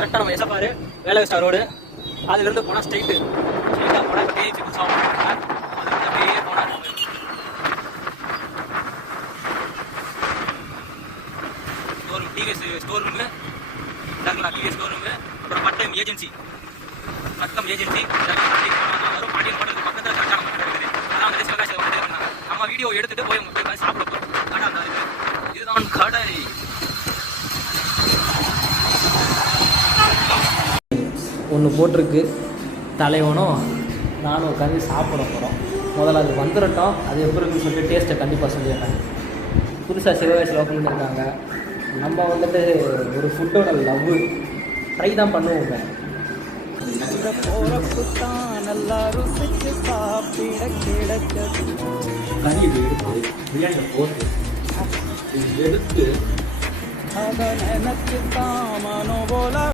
கரெக்டாக நம்ம எசப்பாரு வேலை ஸ்டார் ரோடு அதுலேருந்து போனால் ஸ்ட்ரெயிட்டாக போனால் இப்போ டிஹெச் புதுசாக அதுலேருந்து அப்படியே போனால் டிவிஎஸ் ஸ்டோர் ரூமு டர்லா டிவிஎஸ் ஸ்டோர் ரூமு அப்புறம் பட்டம் ஏஜென்சி இதெல்லாம் வரும். பாண்டியன் போடுறது பக்கத்தில் கரெக்டாக இருக்குது. அதான் வந்து சிவகாசி வந்து பண்ணாங்க. நம்ம வீடியோ எடுத்துகிட்டு போய் சாப்பிட போகிறோம். கடை அந்த இதுதான் கடை. ஒன்று போட்டிருக்கு தலைவனும் நானும் உட்காந்து சாப்பிட போகிறோம். முதல்ல அது வந்துடட்டும், அது எப்படி இருக்குன்னு சொல்லிட்டு டேஸ்ட்டை கண்டிப்பாக சொல்லிடுறேன். புதுசாக சிவகாசியில் ஓப்பன் பண்ணியிருக்காங்க. நம்ம வந்துட்டு ஒரு ஃபுட்டோட லவ் ட்ரை தான் பண்ணுவோங்க. கறி எடுத்து பிரியாணியில் போட்டு எடுத்து